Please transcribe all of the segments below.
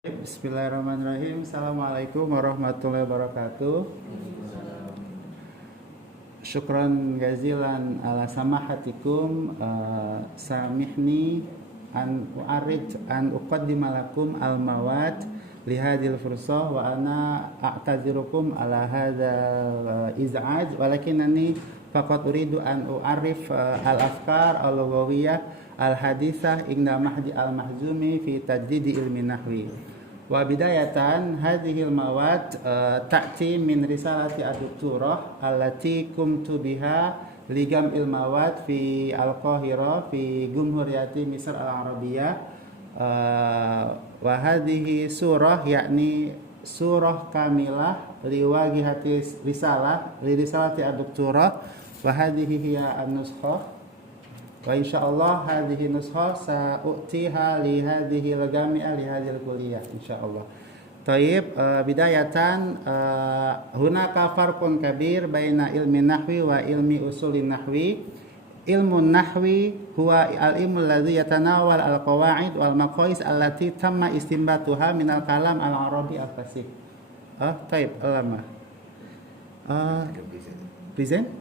Bismillahirrahmanirrahim. Assalamualaikum warahmatullahi wabarakatuh. Syukran jazilan ala samahatikum. Samihni an u'arid an uqaddima lakum al mawad li hadhil fursah wa ana a'tazirukum ala hadzal iz'aj walakinani faqat uridu an u'arif al afkar al lughawiyah al hadithah inda mahdi al mahzumi fi tajdid ilmi nahwi. Wa bidayatan hadhil mawad ta'ti min risalati ad-doktorah allati kumtu biha ligam ilmawad fi al-Qahirah fi Jumhuriyati Misr al-Arabiyah. Wa hadhihi surah yakni surah kamilah liwajihati risalah li risalati ad-doktorah wa hadhihi hiya an-nuskhah. Wa insyaallah hadhihi nushah sa'utiha li hadhihi al-jami'ah li hadhil kulliyah insyaallah. Taib, bidayatan hunaka farqun kabir baina ilmi nahwi wa ilmi usulin nahwi. Ilmu nahwi huwa al-ilmu alladhi yatanawal al-qawaid wal maqais allati tamma istinbatuha min al-kalam al-arabi al-fasih. Taib, alama. Present?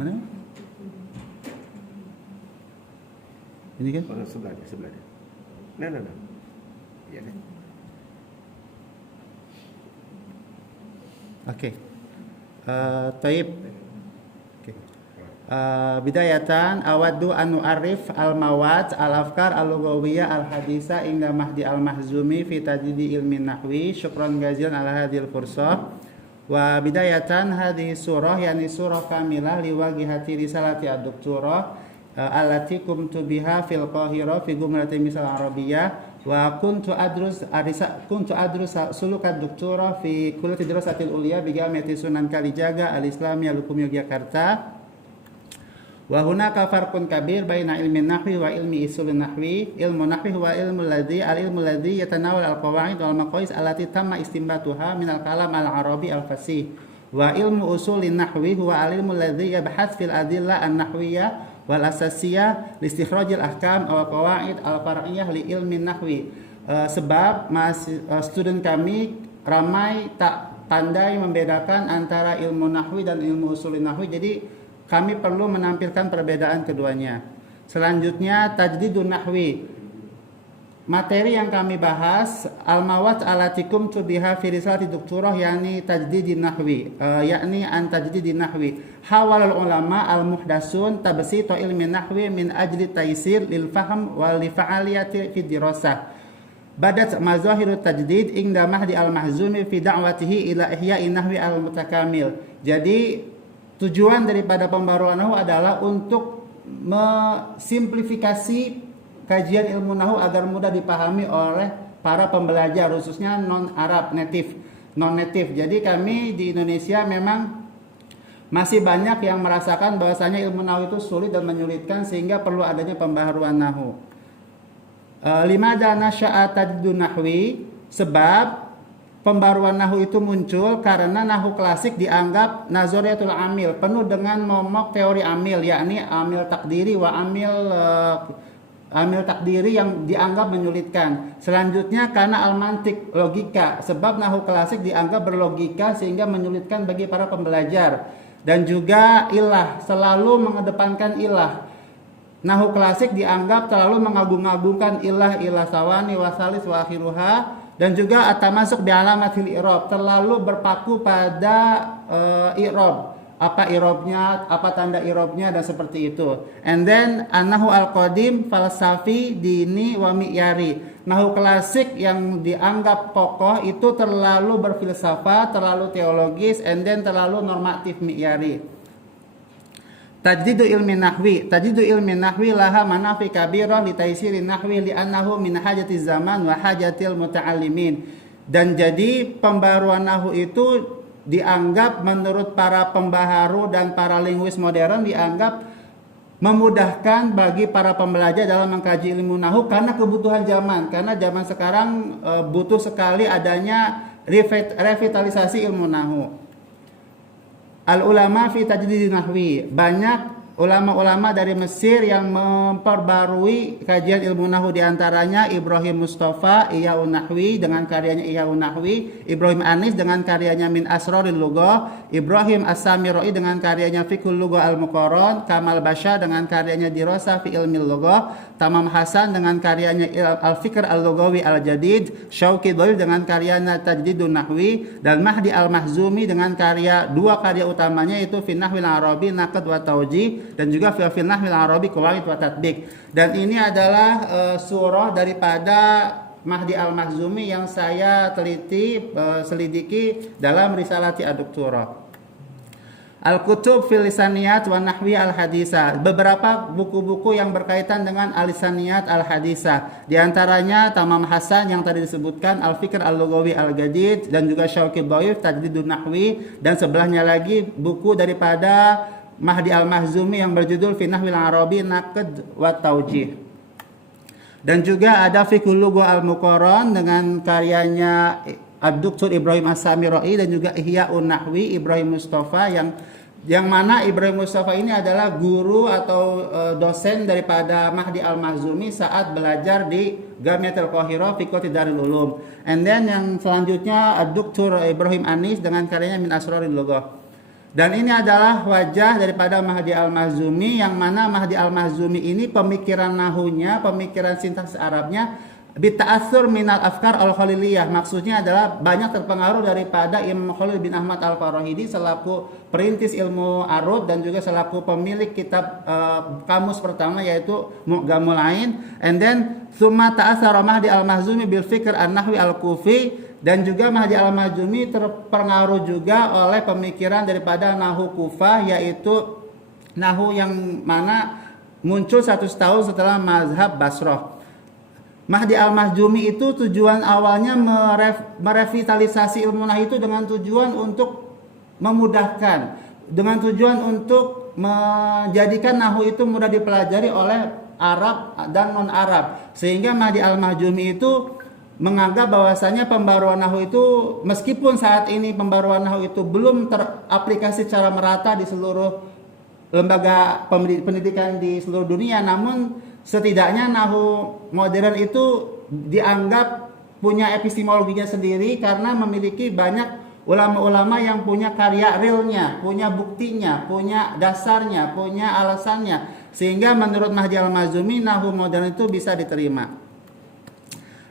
Mana? Ini kan? Oh, sebelah dia. Nah. Ya kan? Okey. Taib. Okey. Bidayatan awaddu an nu'arif al-mawad al-afkar al-lughawiyah al-hadisah inda mahdi al-mahzumi fi tajdidi ilmi nahwi. Syukran jazilan ala hadhil fursah. Wa bidayatan hadhihi surah yani surah kamilah liwajihati risalati ad-doktorah allati kumtu biha fil Qahirah fi Jumhuriyati Misr al-Arabiyah wa kuntu adrus sulukat doktorah fi kulliyati dirasatil ulya bi Jami'ati Sunan Kalijaga al-Islamiyah Lukum Yogyakarta. Wa hunaka farqun kabir baina ilmi nahwi wa ilmi usulin nahwi. Ilmu nahwi huwa ilmu alladhi yatanawal al-qawaid wal maqais allati tamma istinbatuha min al-kalam al-arabi al-fasih. Wa ilmu usulin nahwi huwa al-ilmu alladhi yabhath fil adillah an-nahwiyyah wal asasiyah li istikhrajil ahkam aw qawaid al-far'iyah li ilmi nahwi. Sebab student kami ramai tak pandai membedakan antara ilmu nahwi dan ilmu usulin nahwi, jadi kami perlu menampilkan perbedaan keduanya. Selanjutnya tajdidun nahwi. Materi yang kami bahas al-mawad alatikum tubiha fi risalati doktorah yakni tajdidin nahwi, yakni an tajdidin nahwi. Hawalul ulama al-muhdasun tabsito ilmi nahwi min ajli taysir lil fahm wal li fa'aliyati fi dirasah. Badat mazahirut tajdid inda mahdi al-mahzumi fi da'watihi ila ihya'i nahwi al-mutakamil. Jadi tujuan daripada pembaruan nahwu adalah untuk mensimplifikasi kajian ilmu nahwu agar mudah dipahami oleh para pembelajar khususnya non-native. Jadi kami di Indonesia memang masih banyak yang merasakan bahwasanya ilmu nahwu itu sulit dan menyulitkan sehingga perlu adanya pembaharuan nahwu. Limadha nasya'a tajdidun nahwi? Sebab pembaruan nahwu itu muncul karena nahwu klasik dianggap nazariyatul amil, penuh dengan momok teori amil, yakni amil takdiri wa amil takdiri yang dianggap menyulitkan. Selanjutnya karena al-mantik, logika, sebab nahwu klasik dianggap berlogika sehingga menyulitkan bagi para pembelajar. Dan juga ilah, selalu mengedepankan ilah. Nahwu klasik dianggap terlalu mengagung-agungkan ilah sawani wasalis wa akhiruha, dan juga atamasuk bi alamatil i'rab, terlalu berpaku pada i'rab. Apa i'rabnya, apa tanda i'rabnya dan seperti itu. And then an-nahwu al-qadim falsafi dini wa mi'yari. Nahwu klasik yang dianggap kokoh itu terlalu berfilsafat, terlalu teologis, and then terlalu normatif mi'yari. Tajdidu ilmi nahwi laha manafi kabirah li taisirin nahwi li annahu min hajatiz zaman wa hajatil muta'allimin. Dan jadi pembaruan nahwu itu dianggap menurut para pembaharu dan para linguis modern dianggap memudahkan bagi para pembelajar dalam mengkaji ilmu nahwu karena kebutuhan zaman. Karena zaman sekarang butuh sekali adanya revitalisasi ilmu nahwu. Al ulama fi tajdidin nahwi, banyak ulama-ulama dari Mesir yang memperbarui kajian ilmu nahwu, di antaranya Ibrahim Mustafa Ihyaun Nahwi dengan karyanya Ihyaun Nahwi, Ibrahim Anis dengan karyanya Min Asraril Lughah, Ibrahim As-Samiroi dengan karyanya Fiqhul Lughah Al-Muqarran, Kamal Basha dengan karyanya Dirasah fi Ilmil Lughah, Tamam Hasan dengan karyanya Al-Fikr Al-Lughawi Al-Jadid, Syauqi Dhalil dengan karyanya Tajdidun Nahwi, dan Mahdi Al-Mahzumi dengan dua karya utamanya yaitu Fi Nahwil Arabi Naqd wa Tawjih, dan juga Fi Nahwil Arabi Qawaid wa Tatbiq. Dan ini adalah surah daripada Mahdi Al-Mahzumi yang saya selidiki dalam Risalati Ad-Doktorah. Al-Kutub fil Lisaniyat wa Nahwi Al-Hadisa, beberapa buku-buku yang berkaitan dengan Al-Lisaniyat Al-Hadisa, di antaranya Tamam Hasan yang tadi disebutkan, Al-Fikr Al-Lughawi Al-Jadid, dan juga Syauqi Dhalil Tajdidun Nahwi, dan sebelahnya lagi buku daripada Mahdi Al-Mahzumi yang berjudul Fi Nahwil Arabi Naqd wa Tawjih. Dan juga ada Fiqhul Lughah Al-Muqarran dengan karyanya Ad-Doktor Ibrahim As-Samiroi, dan juga Ihyaun Nahwi Ibrahim Mustafa yang mana Ibrahim Mustafa ini adalah guru atau dosen daripada Mahdi Al-Mahzumi saat belajar di Jamiatul Qahirah fi Darul Ulum. And then yang selanjutnya Ad-Doktor Ibrahim Anis dengan karyanya Min Asraril Lughah. Dan ini adalah wajah daripada Mahdi Al-Mahzumi, yang mana Mahdi Al-Mahzumi ini pemikiran nahunya, pemikiran sintaksis Arabnya bita'atsur minal afkar al-Khaliliyah. Maksudnya adalah banyak terpengaruh daripada Imam Khalil bin Ahmad Al-Farahidi selaku perintis ilmu arud dan juga selaku pemilik kitab kamus pertama yaitu Mu'jamul Ain. And then summa ta'atsara Mahdi Al-Mahzumi bil fikr an-nahwi al-Kufi, dan juga Mahdi Al-Mahzumi terpengaruh juga oleh pemikiran daripada nahu Kufah, yaitu nahu yang mana muncul 100 tahun setelah mazhab Basrah. Mahdi Al-Mahzumi itu tujuan awalnya merevitalisasi ilmu nahwu itu dengan tujuan untuk memudahkan, dengan tujuan untuk menjadikan nahwu itu mudah dipelajari oleh Arab dan non-Arab. Sehingga Mahdi Al-Mahzumi itu menganggap bahwasanya pembaruan nahwu itu, meskipun saat ini pembaruan nahwu itu belum teraplikasi secara merata di seluruh lembaga pendidikan di seluruh dunia, namun setidaknya nahwu modern itu dianggap punya epistemologinya sendiri karena memiliki banyak ulama-ulama yang punya karya realnya, punya buktinya, punya dasarnya, punya alasannya, sehingga menurut Mahdi Al-Mahzumi nahwu modern itu bisa diterima.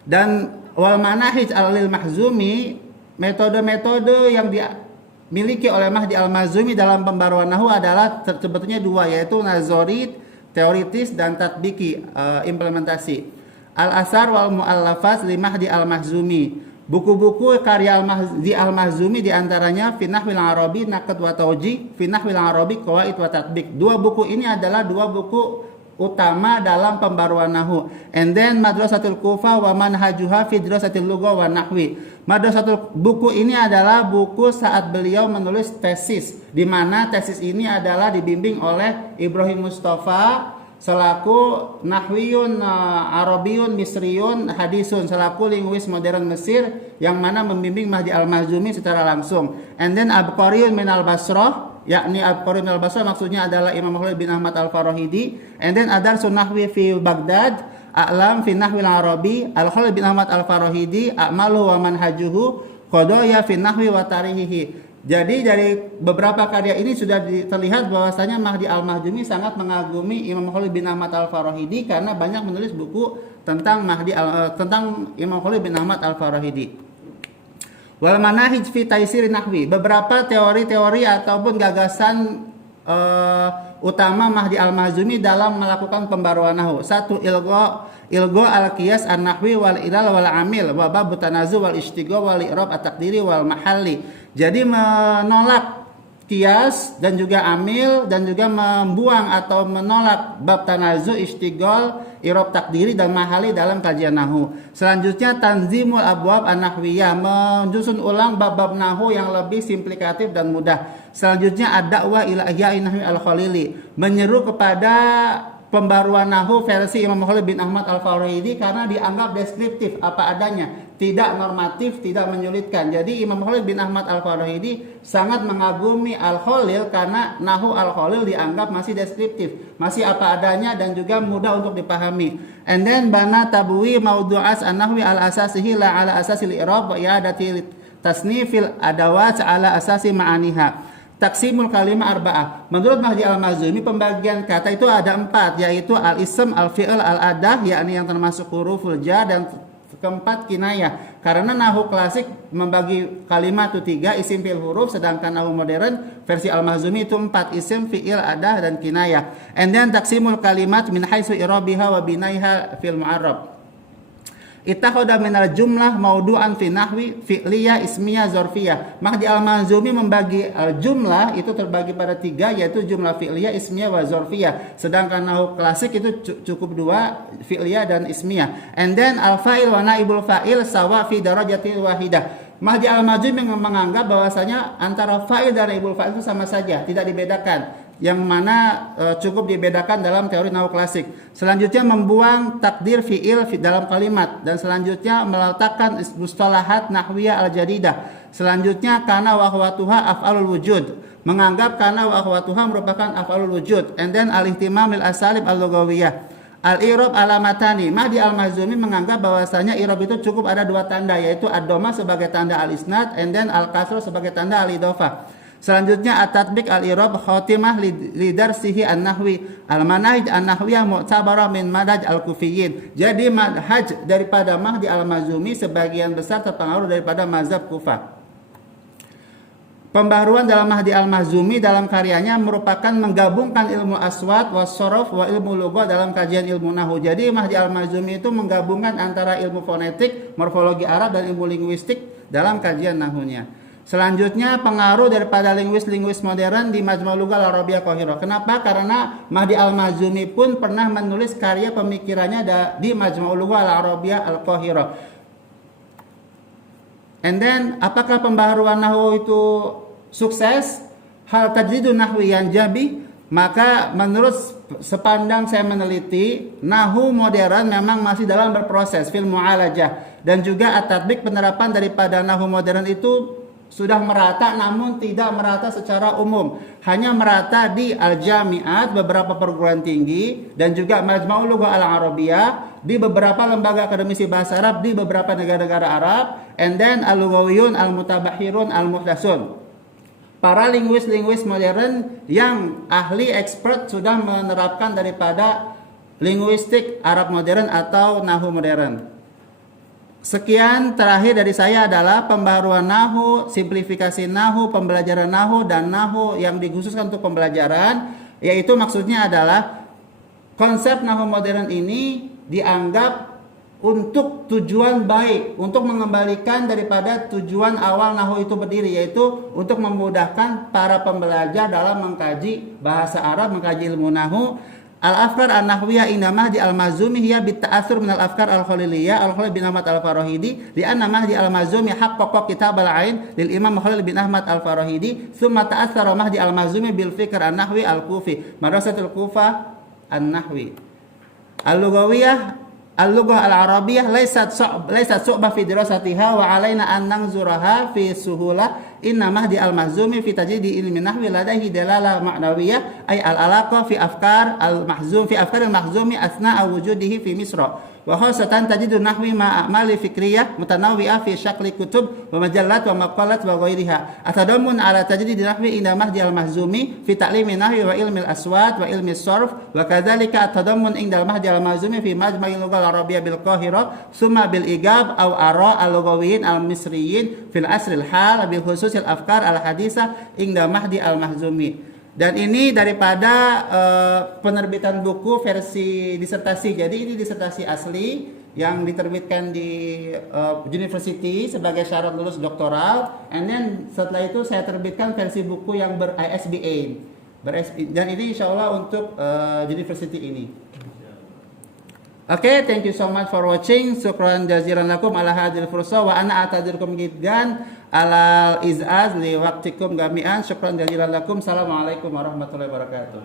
Dan wal manahij al-lil Mahzumi, metode-metode yang dimiliki oleh Mahdi Al-Mahzumi dalam pembaruan nahwu adalah sebetulnya dua, yaitu nazorit teoritis dan tatbiki implementasi. Al-Asar wal Mu'allafat li Mahdi Al-Mahzumi, buku-buku karya Mahdi Al-Mahzumi diantaranya Fi Nahwil Arabi Naqd wa Tawjih, Fi Nahwil Arabi Qawaid wa Tatbiq. Dua buku ini adalah dua buku utama dalam pembaruan nahwu. And then Madrasatul Kufah wa Manhajuha fi Dirasatil Lughah wa Nahwi. Madrasatul, buku ini adalah buku saat beliau menulis tesis, di mana tesis ini adalah dibimbing oleh Ibrahim Mustafa selaku nahwiyun arabiyun misriyun hadisun, selaku linguis modern Mesir yang mana membimbing Mahdi Al-Mahzumi secara langsung. And then Abqariyun min al-Basrah, yakni Abqariyun min al-Basrah maksudnya adalah Imam Khalil bin Ahmad Al-Farahidi. And then Adarsun Nahwi fi Baghdad, A'lam fi Nahwil Arabi, Al-Khalil bin Ahmad Al-Farahidi, A'maluhu wa manhajuhu, Qadaya fi Nahwi wa tarihihi. Jadi dari beberapa karya ini sudah terlihat bahwasanya Mahdi Al-Mahzumi sangat mengagumi Imam Khalil bin Ahmad Al-Farahidi karena banyak menulis buku tentang tentang Imam Khalil bin Ahmad Al-Farahidi. Wal manahij fi taisir nahwi, beberapa teori-teori ataupun gagasan utama Mahdi Al-Mahzumi dalam melakukan pembaruan nahwu. Satu, ilgha al-qiyas an-nahwi wal ilal wal amil wa bab tanazu wal istighal wal i'rab at-taqdiri wal mahalli. Jadi menolak qiyas dan juga amil, dan juga membuang atau menolak bab tanazu, istighal, i'rab takdiri dan mahali dalam kajian nahwu. Selanjutnya tanzimul abwab an-nahwiyah, menyusun ulang bab-bab nahwu yang lebih simplikatif dan mudah. Selanjutnya ad-da'wah ila ihya'i nahwi al-Khalili, menyeru kepada pembaruan nahwu versi Imam Khalil bin Ahmad Al-Farahidi karena dianggap deskriptif apa adanya, tidak normatif, tidak menyulitkan. Jadi Imam Khalil bin Ahmad Al-Farahidi sangat mengagumi Al-Khalil karena nahu Al-Khalil dianggap masih deskriptif, masih apa adanya dan juga mudah untuk dipahami. And then bana tabwi maudu'as an-nahwi al-asasihi la ala asasil i'rab wa i'adati tasnifil adawat ala asasi ma'aniha. Taksimul kalimah arba'ah. Menurut Mahdi Al-Mazumi pembagian kata itu ada 4, yaitu al-ism, al-fi'l, al-adah, yakni yang termasuk huruful jar, dan keempat kinayah. Karena nahu klasik membagi kalimat itu 3, isim, fi'il, huruf, sedangkan nahu modern versi Al-Mazumi itu 4, isim, fi'il, adah, dan kinayah. And then taksimul kalimat min haitsu i'rabiha wa binaiha fil mu'arrab. Ittakhadha minal jumlah maudu'an fi nahwi fi'liyah ismiyah zorfiyah. Mahdi Al-Mazumi membagi jumlah itu terbagi pada 3, yaitu jumlah fi'liyah, ismiyah, wa zorfiyah. Sedangkan nahu klasik itu cukup 2, fi'liyah dan ismiyah. And then al-fa'il wa naibul fa'il sawa fi darajatil wahidah. Mahdi Al-Mazumi menganggap bahwasanya antara fa'il dan naibul fa'il itu sama saja, tidak dibedakan. Yang mana cukup dibedakan dalam teori nahu klasik. Selanjutnya membuang takdir fi'il dalam kalimat, dan selanjutnya meletakkan mustalahat nahwiyah al-jadidah. Selanjutnya kana wa akhwatuha af'alul wujud, menganggap kana wa akhwatuha merupakan af'alul wujud. And then al-ihtimam lil asalib al-lughawiyah. Al-i'rab alamatani. Mahdi Al-Mazumi menganggap bahwasanya i'rab itu cukup ada 2 tanda, yaitu ad-dhamma sebagai tanda al-isnad, and then al-kasr sebagai tanda al-idhofah. Selanjutnya at-tatbiq al-i'rab khatimah lidarsihi an-nahwi al-manahij an-nahwiyah mu'tabarah min madhaj al-kufiyyin. Jadi manhaj daripada Mahdi Al-Mazumi sebagian besar terpengaruh daripada mazhab Kufah. Pembaharuan dalam Mahdi Al-Mazumi dalam karyanya merupakan menggabungkan ilmu aswat, was-sorof, wa ilmu lughah dalam kajian ilmu nahu. Jadi Mahdi Al-Mazumi itu menggabungkan antara ilmu fonetik, morfologi Arab, dan ilmu linguistik dalam kajian nahunya. Selanjutnya pengaruh daripada linguis modern di Majmu' Lughah Al-Arabiyah Qahirah. Kenapa? Karena Mahdi Al-Mazumi pun pernah menulis karya pemikirannya di Majmu' Lughah Al-Arabiyah Al-Qahirah. And then apakah pembaharuan nahwu itu sukses? Hal tajdidun nahwiyan jabi? Maka menurut sepandang saya meneliti, nahu modern memang masih dalam berproses fil mu'alajah, dan juga at-tatbiq penerapan daripada nahu modern itu sudah merata, namun tidak merata secara umum. Hanya merata di al-jami'at, beberapa perguruan tinggi, dan juga Majmu' Lughah Al-Arabiyah, di beberapa lembaga akademisi bahasa Arab di beberapa negara-negara Arab, and then al-lughawiyun, al-mutabahirun, al-muhdasun. Para linguis modern yang ahli expert sudah menerapkan daripada linguistik Arab modern atau nahu modern. Sekian terakhir dari saya adalah pembaharuan nahu, simplifikasi nahu, pembelajaran nahu, dan nahu yang dikhususkan untuk pembelajaran, yaitu maksudnya adalah konsep nahu modern ini dianggap untuk tujuan baik, untuk mengembalikan daripada tujuan awal nahu itu berdiri, yaitu untuk memudahkan para pembelajar dalam mengkaji bahasa Arab, mengkaji ilmu nahu. Al-afkar an-nahwiyah inda Mahdi Al-Mazumi hiya bitta'athur min al-afkar al-khaliliyah Al-Khalil bin Ahmad Al-Farahidi li'anna Mahdi Al-Mazumi haqqaqa kitab al-ain lil Imam Khalil bin Ahmad Al-Farahidi thumma ta'athara Mahdi Al-Mazumi bil fikr an-nahwi al-kufi madrasatul Kufah an-nahwi. Al-lughawiyah al-lughah al-arabiyyah laysat su'bah fi dirasatiha wa alaina an nanzuraha fi suhulah. Inna Mahdi Al-Mazumi fi tajdidi ilmi nahwi ladaihi dalala ma'nawiyah ay al-alaqa fi afkar al-mahzumi athna'a wujudihi fi Misra. Wa khasatan tajidu nahwi ma a'mali fikriyah mutanawwi'ah fi syakli kutub wa majallat wa maqalat wa ghairiha. Atadamun ala tajdidi nahwi inda Mahdi Al-Mazumi fi ta'limi nahwi wa ilmi al-aswat wa ilmi as-sarf wa kadzalika atadamun inda Mahdi Al-Mazumi fi majma'il lughah al-arabiyyah bil Qahirah summa bil igab aw ara al-lughawiyyin al-misriyyin fil asr al-hal bil khusus al-afkar al-hadisah inda Mahdi Al-Mazumi. Dan ini daripada penerbitan buku versi disertasi. Jadi ini disertasi asli yang diterbitkan di university sebagai syarat lulus doktoral. And then setelah itu saya terbitkan versi buku yang ber-ISBN. Dan ini insya Allah untuk university ini. Okay, thank you so much for watching. Syukran jazilan lakum ala hadhil fursa wa ana a'tadzirkum jiddan ala iz'az li waqtikum jami'an. Syukran jazilan lakum. Assalamualaikum warahmatullahi wabarakatuh.